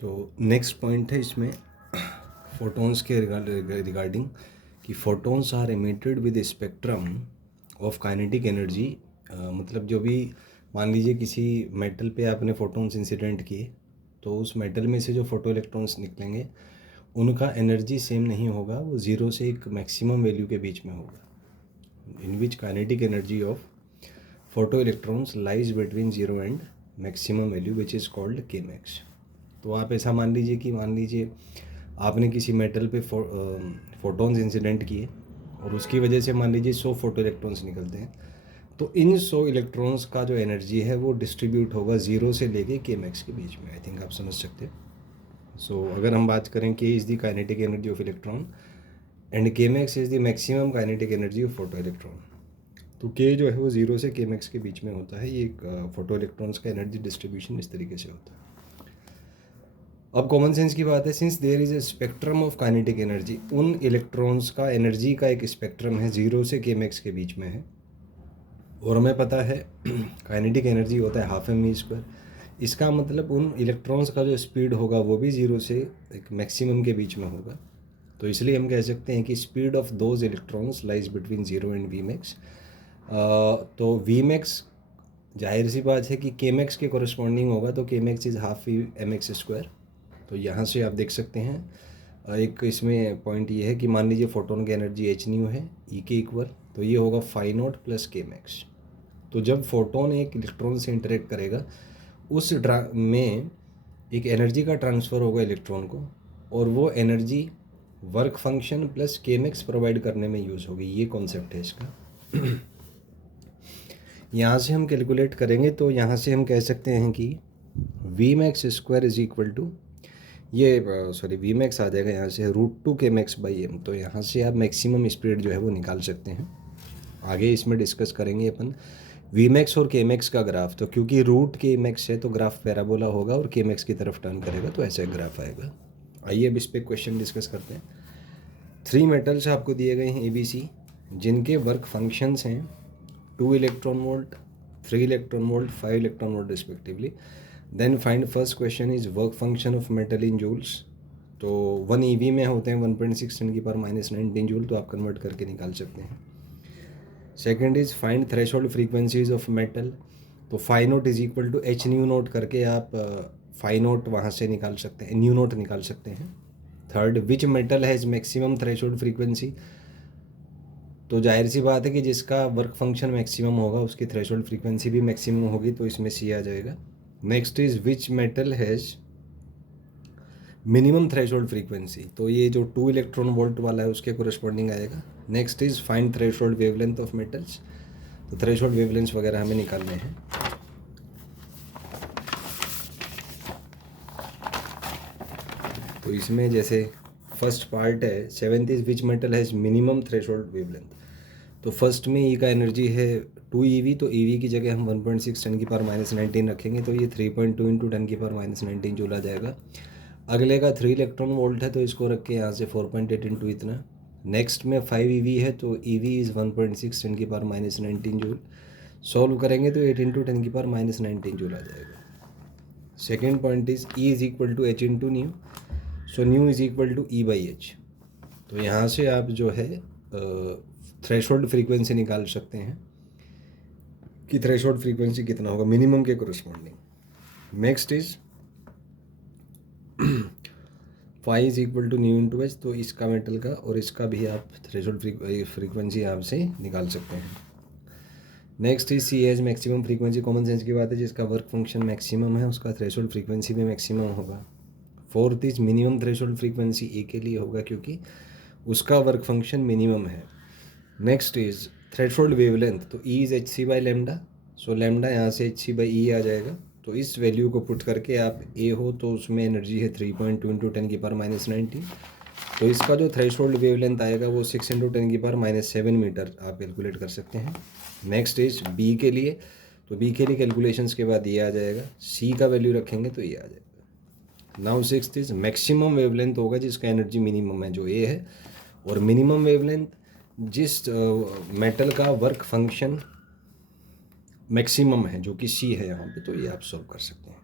तो next point है इसमें फोटॉन्स के रिगार्डिंग कि photons are emitted with spectrum of kinetic energy. मतलब जो भी मान लीजिए किसी मेटल पे आपने फोटॉन्स इंसिडेंट किए तो उस मेटल में से जो फोटो इलेक्ट्रॉन्स निकलेंगे उनका एनर्जी सेम नहीं होगा, वो ज़ीरो से एक मैक्सिमम वैल्यू के बीच में होगा। In which kinetic energy of photo electrons lies between zero and maximum value which is called Kmax। तो आप ऐसा मान लीजिए आपने किसी मेटल पे फोटॉन्स इंसिडेंट किए और उसकी वजह से मान लीजिए 100 फोटो इलेक्ट्रॉन्स निकलते हैं, तो इन 100 इलेक्ट्रॉन्स का जो एनर्जी है वो डिस्ट्रीब्यूट होगा ज़ीरो से लेके Kmax के बीच में। आई थिंक आप समझ सकते हैं। सो अगर हम बात करें K is the kinetic energy of electron and Kmax is the maximum kinetic energy of photo electron, तो K जो है वो ज़ीरो से Kmax के बीच में होता है। ये एक फोटो इलेक्ट्रॉन्स का एनर्जी डिस्ट्रीब्यूशन इस तरीके से होता है। अब कॉमन सेंस की बात है, since there is a spectrum of kinetic energy, उन इलेक्ट्रॉन्स का एनर्जी का एक स्पेक्ट्रम है, ज़ीरो से Kmax के बीच में है। और हमें पता है काइनेटिक एनर्जी होता है हाफ m²। इसका मतलब उन इलेक्ट्रॉन्स का जो स्पीड होगा वो भी ज़ीरो से एक मैक्सिमम के बीच में होगा। तो इसलिए हम कह सकते हैं कि speed of those electrons lies between zero and Vmax। तो Vmax जाहिर सी बात है कि Kmax के कोरस्पॉन्डिंग होगा, तो Kmax इज़ हाफ mx²। तो यहाँ से आप देख सकते हैं एक इसमें पॉइंट ये है कि मान लीजिए फोटोन की एनर्जी h न्यू है E के इक्वल, तो ये होगा φ0 प्लस Kmax। तो जब फोटोन एक इलेक्ट्रॉन से इंटरेक्ट करेगा उस में एक एनर्जी का ट्रांसफ़र होगा इलेक्ट्रॉन को, और वो energy work function plus Kmax provide करने में यूज़ होगी। ये कॉन्सेप्ट है इसका। यहाँ से हम कैलकुलेट करेंगे तो यहाँ से हम कह सकते हैं कि Vmax² is equal to Vmax आ जाएगा यहाँ से √2 Kmax/m। तो यहाँ से आप मैक्सिमम स्पीड जो है वो निकाल सकते हैं। आगे इसमें डिस्कस करेंगे अपन Vmax और Kmax का ग्राफ। तो क्योंकि √Kmax है तो ग्राफ पैराबोला होगा और Kmax की तरफ टर्न करेगा, तो ऐसा ग्राफ आएगा। आइए अब इस पर क्वेश्चन डिस्कस करते हैं। 3 मेटल्स आपको दिए गए हैं ABC, जिनके वर्क फंक्शंस हैं 2 electron volt, 3 electron volt, 5 electron volt respectively. Then find first question is work function of metal in joules. तो 1 EV में होते हैं 1.6 × -19 जूल, तो आप कन्वर्ट करके निकाल सकते हैं। Second is find threshold frequencies of metal. तो φ0 is equal to h nu note करके आप φ0 वहाँ से निकाल सकते हैं, न्यू नोट निकाल सकते हैं। Third, which metal has maximum threshold frequency. तो जाहिर सी बात है कि जिसका वर्क फंक्शन मैक्सिमम होगा उसकी थ्रेशोल्ड फ्रीक्वेंसी भी मैक्सिमम होगी, तो इसमें C आ जाएगा। Next is which metal has minimum threshold frequency. तो ये जो 2 इलेक्ट्रॉन वोल्ट वाला है उसके कोरस्पॉन्डिंग आएगा। Next is find threshold wavelength of metals. तो थ्रेशोल्ड वेवलेंथ वगैरह हमें निकालने हैं। तो इसमें जैसे फर्स्ट पार्ट है 7th is which metal has minimum threshold wavelength. तो फर्स्ट में E का एनर्जी है 2 EV, तो EV की जगह हम 1.6 10⁻⁻19 रखेंगे, तो ये 3.2 × 10⁻⁻19 जूल आ जाएगा। अगले का 3 इलेक्ट्रॉन वोल्ट है, तो इसको रख के यहाँ से 4.8 × इतना। नेक्स्ट में 5 EV है, तो EV इज़ 1.6 10⁻⁻19 जूल। सॉल्व करेंगे तो 8 × 10⁻⁻19 जूल आ जाएगा। Second point is E is equal to h × nu. So nu is equal to E/h। तो यहाँ से आप जो है थ्रेशोल्ड फ्रीक्वेंसी निकाल सकते हैं कि थ्रेशोल्ड फ्रीक्वेंसी कितना होगा मिनिमम के corresponding. Next is phi is equal to nu × h। तो इसका मेटल का और इसका भी आप थ्रेशोल्ड फ्रीक्वेंसी यहाँ से निकाल सकते हैं। Next is C as maximum frequency. Common sense की बात है, जिसका वर्क फंक्शन मैक्सिमम है उसका थ्रेशोल्ड फ्रीक्वेंसी भी मैक्सिमम होगा। Fourth is minimum threshold frequency A के लिए होगा क्योंकि उसका वर्क फंक्शन मिनिमम है। Next is threshold wavelength. तो E is hc/λ। So lambda यहाँ से hc/E आ जाएगा। तो इस वैल्यू को पुट करके आप A हो तो उसमें एनर्जी है 3.2 × 10⁻⁻19। तो इसका जो थ्रेशोल्ड वेवलेंथ आएगा वो 6 × 10⁻⁷ मीटर आप कैलकुलेट कर सकते हैं। नेक्स्ट इज B के लिए। तो B के लिए कैलकुलेशंस के बाद ये आ जाएगा, C का वैल्यू रखेंगे तो ये आ जाएगा। Now sixth is maximum wavelength होगा जिसका एनर्जी मिनिमम है, जो A है। और मिनिमम वेवलेंथ जिस मेटल का वर्क फंक्शन मैक्सिमम है, जो कि C है यहाँ पे, तो ये आप सॉल्व कर सकते हैं।